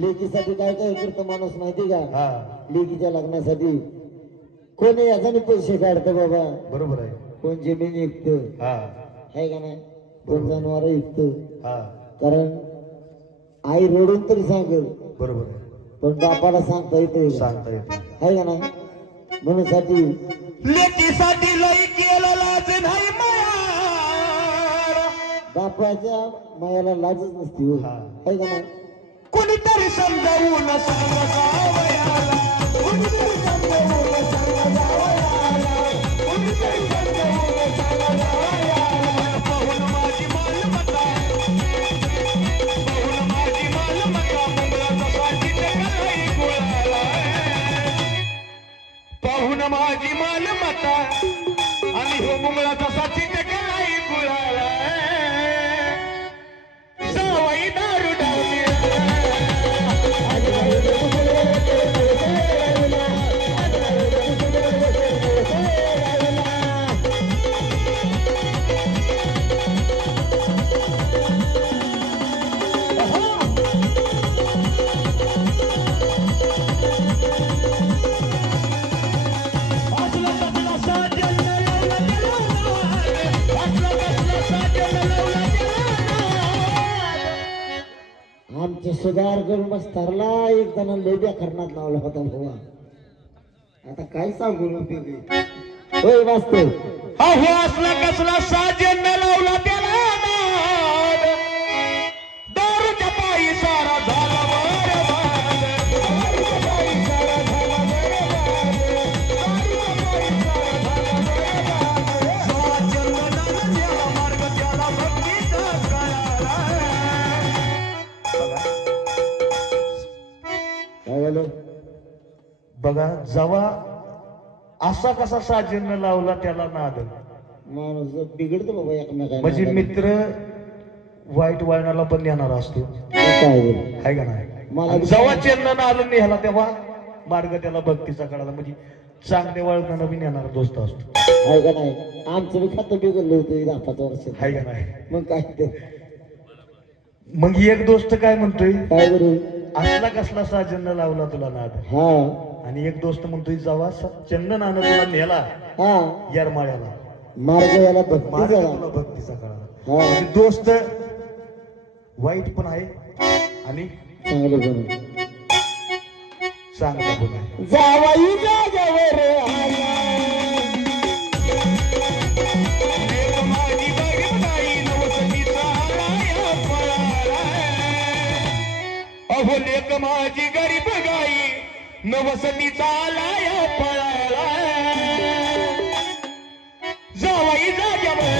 लेकीसाठी काय काय करतो माणूस माहिती का? हा लेकीच्या लग्नासाठी कोणी याच्याने पैसे काढतं बाबा, बरोबर आहे. कोण जमीन विकतं, हा आहे का नाही, कोण जनावर विकतं. हा कारण आई रडून तरी सांगेल, बरोबर आहे. पण बापाला सांगता येते, सांगता येत नाही. आहे का नाही. म्हणून साठी लेकीसाठी लई केलं लाज नाही माया. बापाच्या मायाला लाजच नसती हो, हा. आहे का नाही. कुणीतरी समजावून सांगा जावयाला, कुणीतरी समजावून सांगा जावयाला, कुणीतरी समजावून सांगा जावयाला. पाहून माझी मालमत्ता, पाहून माझी मालमत्ता, मुंगळाचा साठी काही गुळाला. पाहून माझी मालमत्ता आणि हो मुंगळाचा साठी काही गुळाला. सवयी दारू डावली आमचे सुधार करून मस्तारला एक जण लेब्या करण्यात लावला होता बाबा. आता काय सांगू उपयोगी. होय वाचतो. अहो असला कसला साजन लावला त्याला नाद. दारूच्या पायी सारा झाला बरबाद. दारूच्या पायी सारा झाला बरबाद. दारूच्या पायी सारा झाला बरबाद. साजनानं नेला मार्ग त्याला भक्तीचा कळाला. काय झालं? बघा, जेव्हा असा कसा साजेनं लावला त्याला नाद. माणूस बिघडतो बाबा एकमेकांना. म्हणजे मित्र वाईट वळणाला पण येणार असतो, काय झालं? आहे का नाही. मला आणि जेव्हा चेन्नन आलं निघाला तेव्हा मार्ग त्याला भक्तीचा कळाला. म्हणजे चांगल्या वळणाला बी नेणारा दोस्त असतो, आहे का नाही. आमचं बी खातं बिघडलं होतं 10-5 वर्ष. आहे का नाही. मग काय ते मग एक दोस्त काय म्हणतोय, काय करू. असला कसला साजेनं लावला तुला नाद. हा आणि एक दोस्त म्हणतोय, जेव्हा चंदनानं तुला नेला हा येरमाळ्याला, मार्ग याला मार्ग भक्ती झाला. तुला भक्तीचा कळाला. हा म्हणजे दोस्त वाईट पण आहे आणि चांगलं बनव. चांगला पण आहे. जावाई जागेवर आला. लेक माझी गरीब गाई नवसतीचा आलाय पळाला. अहो लेक माझी गरीब गाई नवसतीचा आलाय पळाला. जावाई जाग्यावर